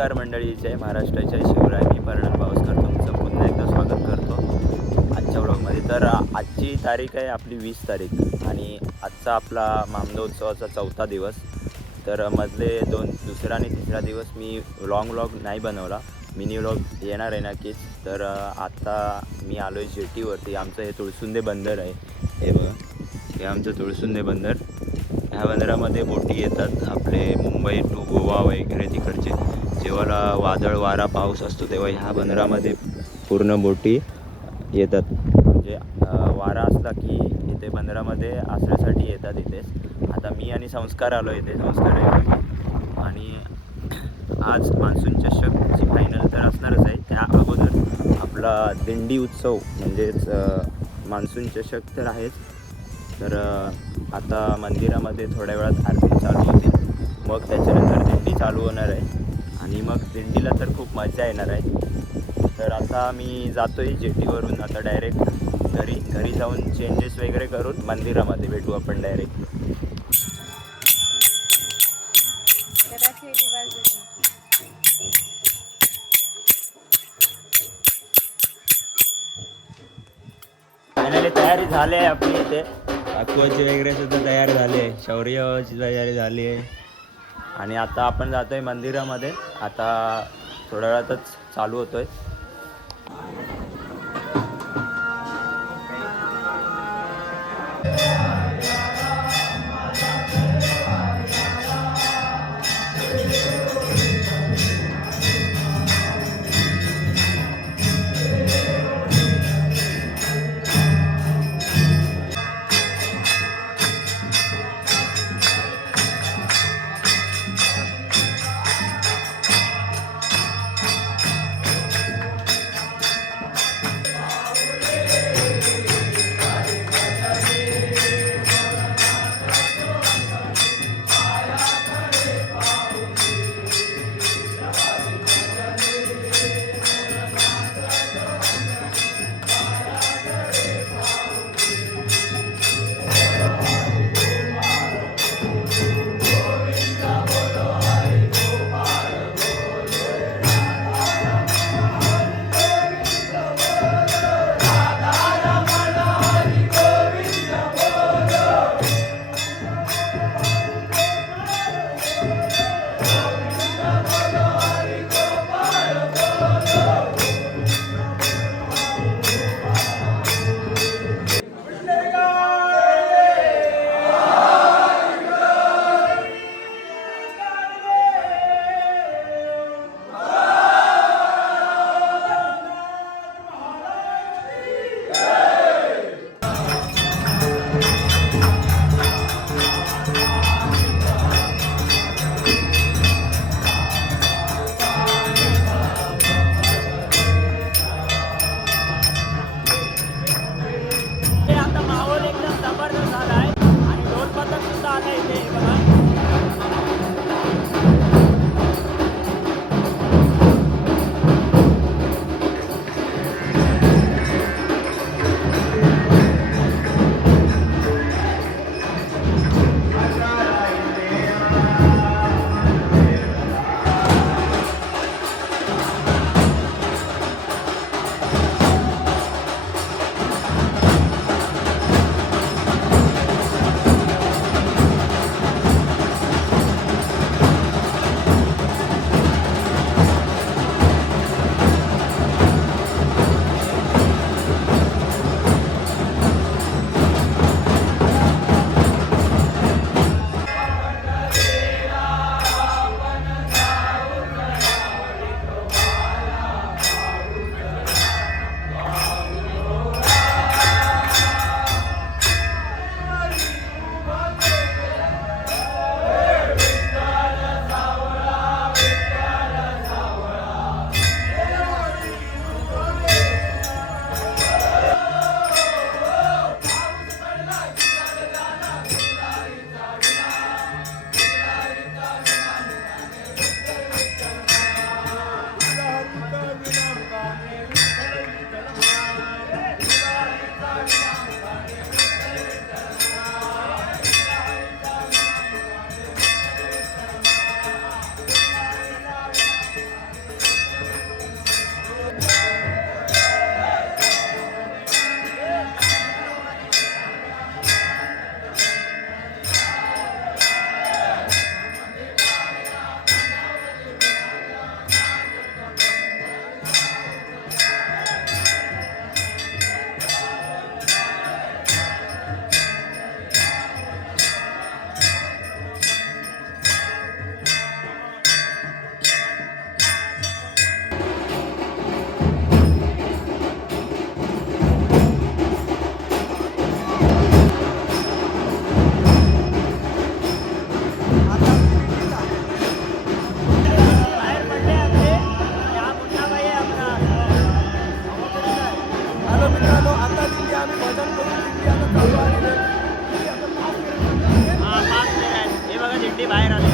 नमस्कार मंडळी, जय महाराष्ट्राच्या शिवराय. मी परिणाम पावसकर तुमचं पुन्हा एकदा स्वागत करतो आजच्या व्लॉगमध्ये. तर आजची तारीख आहे आपली 20 तारीख आणि आजचा आपला मामदोत्सवाचा 4था दिवस. तर मधले दुसरा आणि तिसरा दिवस मी लॉंग व्लॉग नाही बनवला, मिनी व्लॉग येणार आहे नक्कीच. तर आता मी आलो आहे जेटीवरती. आमचं हे तुळसुंदे बंदर आहे, हे बघा, हे आमचं तुळसुंदे बंदर. ह्या बंदरामध्ये बोटी येतात आपले मुंबई टू गोवा वगैरे तिकडचे. जेव्हा वादळ वारा पाऊस असतो तेव्हा ह्या बंदरामध्ये पूर्ण बोटी येतात. म्हणजे वारा असला की इथे बंदरामध्ये आसऱ्यासाठी येतात इथेच. आता मी आणि संस्कार आलो इथे, संस्कार. आणि आज मान्सून चषकची फायनल तर असणारच आहे. त्या अगोदर आपला दिंडी उत्सव म्हणजेच मान्सून चषक तर आहेच. तर आता मंदिरामध्ये थोड्या वेळात आरती चालू होतील, मग त्याच्यानंतर दिंडी चालू होणार आहे आणि मग दिंडीला तर खूप मजा येणार आहे. तर आता मी जातो आहे जेटीवरून आता डायरेक्ट घरी जाऊन चेंजेस वगैरे करून मंदिरामध्ये भेटू आपण डायरेक्ट. फायनली तयारी झाली आहे आपली इथे. अक्वाची वगैरे सुद्धा तयारी झाली आहे, शौर्यची तयारी झाली आहे आणि आता आपण जातो आहे मंदिरामध्ये. आता थोड्या वेळातच चालू होतो आहे. बाहेर आले.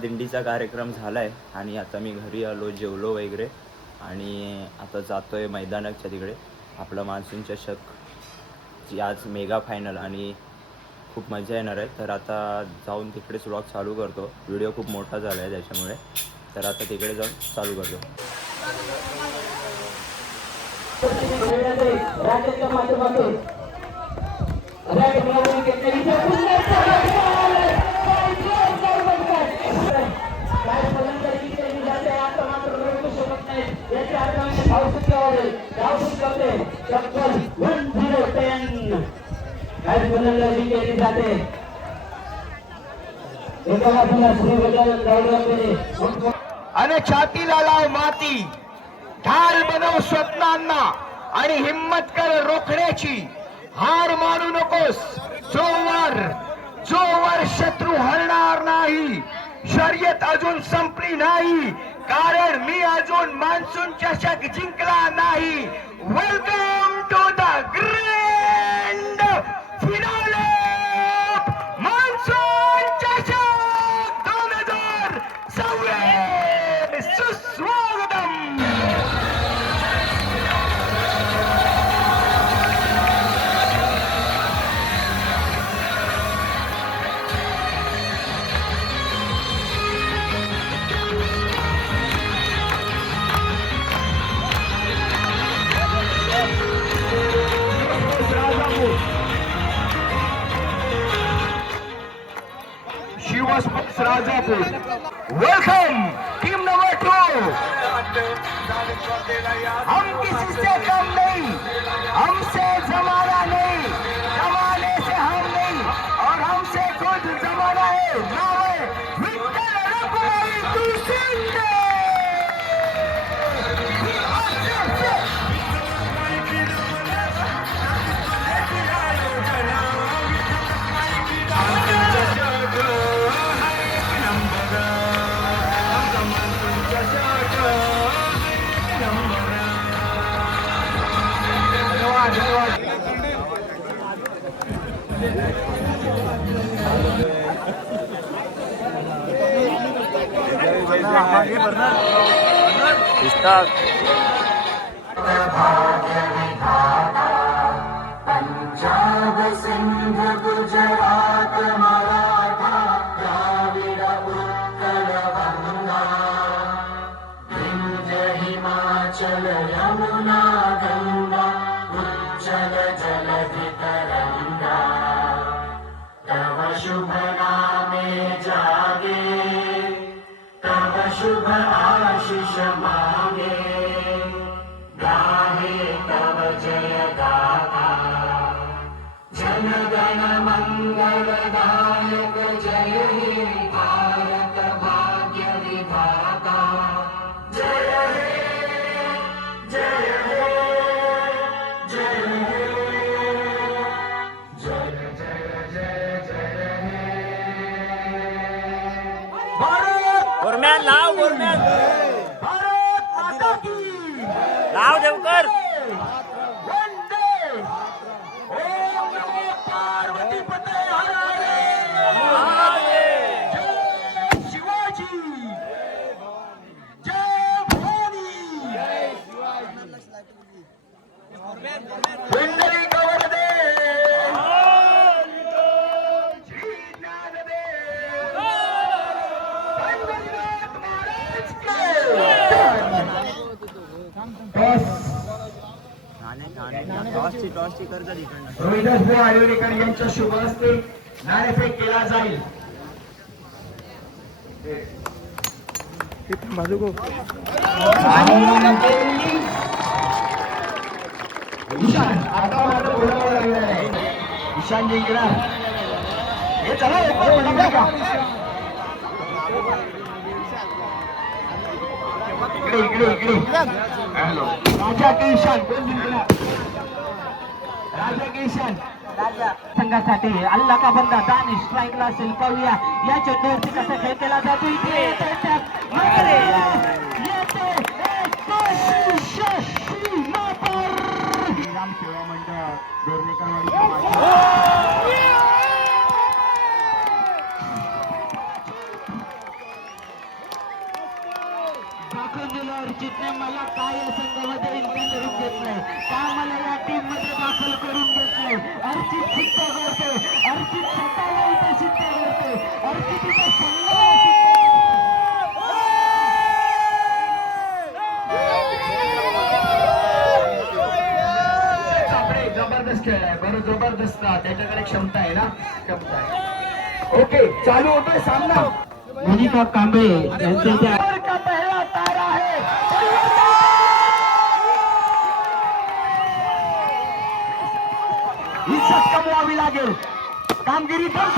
दिंडीचा कार्यक्रम झाला आहे आणि आता मी घरी आलो, जेवलो वगैरे आणि आता जातो आहे मैदानाच्या तिकडे. आपलं मान्सून चषकची आज मेगा फायनल आणि खूप मजा येणार आहे. तर आता जाऊन तिकडेच व्लॉग चालू करतो. व्हिडिओ खूप मोठा झाला आहे त्याच्यामुळे. तर आता तिकडे जाऊन चालू करतो. आणि छातीला लाव माती, ढाल बनव स्वप्नांना आणि हिम्मत कर रोखण्याची. हार मानू नकोस. जोवर शत्रू हरणार नाही, शर्यत अजून संपली नाही, कारण मी अजून मान्सून चषक जिंकला नाही. Welcome to the grand finale monsoon चषक 2026. सुस्वागतम. शिवस्पक्ष राजापूर. Welcome team number 2. हम किसी से कम नहीं, हमसे जमाना नहीं, जमाने से हम नहीं, और हमसे खुद जमाना है. नाम है विठ्ठल रखुमाई तुळशींचे. पंजाब सिंध गुजरात मराठा द्राविड उत्कल गंगा, विंध्य हिमाचल यमुना गंगा, उज्जल जलधि तरंगा. तव शुभ नामे जागे, तव शुभ आशीष मांगे, गाहे तव जय गाथा. जन गण मंगलदायक जय हे भारत भाग्य विधाता. जय हे जय हे जय हे जय जय जय जय हे. भारत गोरम्यान लाव, गोरम्यान भारत माता की लाव देवकर. वंदे. ओम नमो पार्वती पते हर हर. जय शिवाजी, जय भवानी. पुंडरी कवरदे, श्री ज्ञानदेव, पंढरीनाथ महाराज की. टॉसची करतात इकडनं. रोहिदास भाऊ आयुर्वेकर यांच्या शुभ हस्ते नाणेफेक केला जाईल. ईशान आता मात्र बोलावं लागणार आहे. ईशान जिंकणार. हे चला इकडे इकडे इकडे. हॅलो राजा के ईशान कोण जिंकणार? राजा के ईशान संघासाठी अल्ला का बंदा दानिश स्ट्राईकला असेल. पाहूया या चेंडूवरती कसा खेळ केला जातो. इथे श्रीराम सेवा मंडळ दोर्लेकरवाडी. दाखवून दिलं अर्चितने मला काय या संघामध्ये एंट्री करून घेतलंय, का मला या टीम मध्ये दाखल करून घेतलंय. अर्चित सिद्ध करते, अर्चित स्वतःला इथे सिद्ध करते, अर्चित इथे संघाला जबरदस्त खेळलाय, बरं जबरदस्त, त्याच्याकडे क्षमता आहे ना, क्षमता आहे. ओके, चालू होतोय सामना. मोनिका कांबळे यांचे का पहिला तारा आहे. इज्जत कमवावी लागेल, कामगिरी पण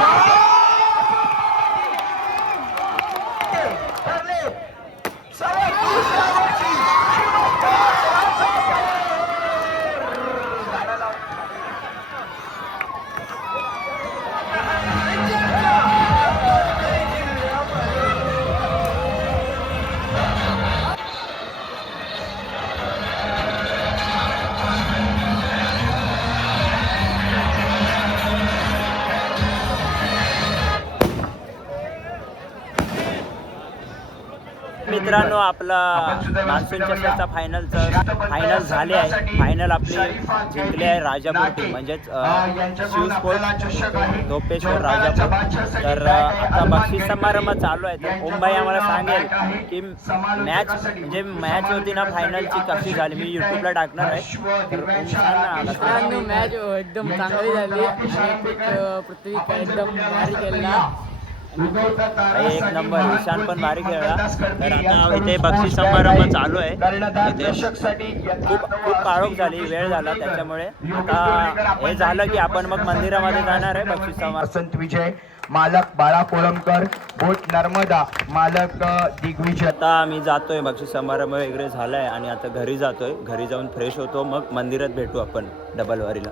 मित्रांनो, आपला मान्सून चषकचा फायनल झाले आहे. फायनल आपली जिंकली आहे राजापूर टीम, म्हणजेच शिवस्पोर्ट धोपेश्वर राजापूर. तर आता बक्षीस समारंभ चालू आहे. तर ओमभाई आम्हाला सांगेल की मॅच होती ना फायनलची, कशी झाली. मी यूट्यूबला टाकणार आहे. मॅच एकदम चांगली झाली आणि पृथ्वी एकदम भारी खेळला. एक नंबर, ईशान पण भारी खेळला. तर आता इथे बक्षीस समारंभ चालू आहे. इथे खूप काळोख झाली, वेळ झाला, त्याच्यामुळे आता हे झालं की आपण मग मंदिरामध्ये जाणार आहे. बक्षीस समारंभ. वसंत विजय, मालक बाळा कोळंबकर, बोट नर्मदा, मालक दिग्विजय. आता आम्ही जातोय, बक्षीस समारंभ वगैरे झालाय आणि आता घरी जातोय. घरी जाऊन फ्रेश होतो, मग मंदिरात भेटू आपण डबलवारीला.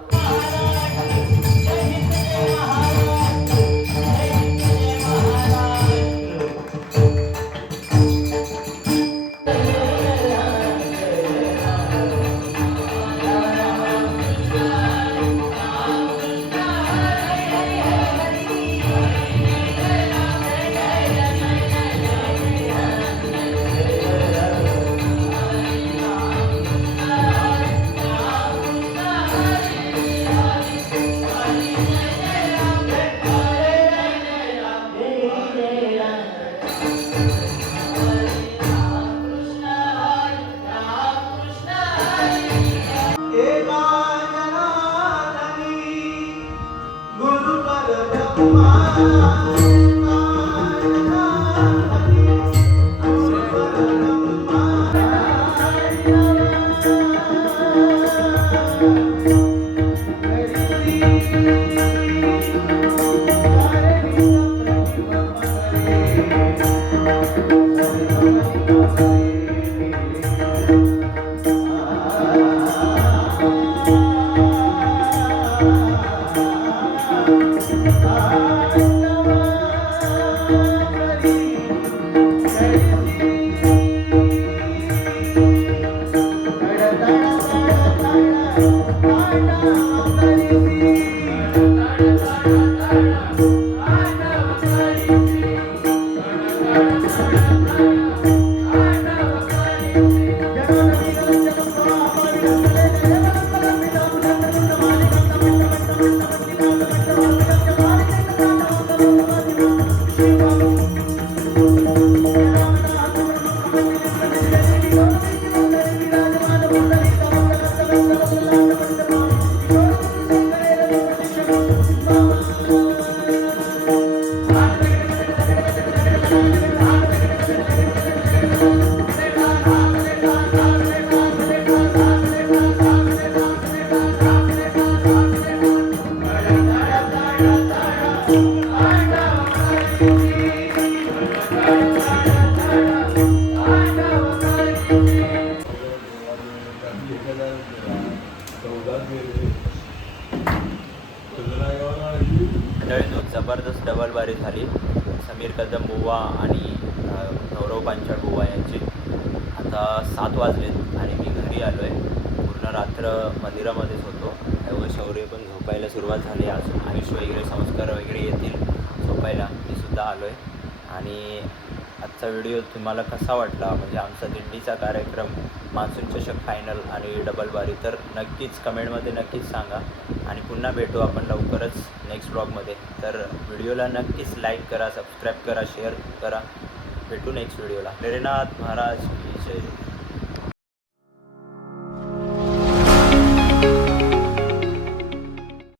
जबरदस्त डबलबारी झाली. समीर कदम बुवा आणि गौरव पांचाळ बुवा यांची. आता 7 वाजलेत आणि मी घरी आलो आहे. पूर्ण रात्र मंदिरामध्येच होतो. त्यामुळे शौर्य पण झोपायला सुरुवात झाली. अजून आयुष वगैरे संस्कार वगैरे येतील झोपायला. मी सुद्धा आलो आहे आणि आजचा व्हिडिओ तुम्हाला कसा वाटला, म्हणजे आमचा दिंडीचा कार्यक्रम, मान्सून चषक फायनल आणि डबल बारी, तर नक्कीच कमेंटमध्ये नक्कीच सांगा. आणि पुन्हा भेटू आपण लवकरच नेक्स्ट ब्लॉगमध्ये. तर व्हिडिओला नक्कीच लाईक करा, सबस्क्राईब करा, शेअर करा. भेटू नेक्स्ट व्हिडिओला. प्रेरनाथ महाराज की जय.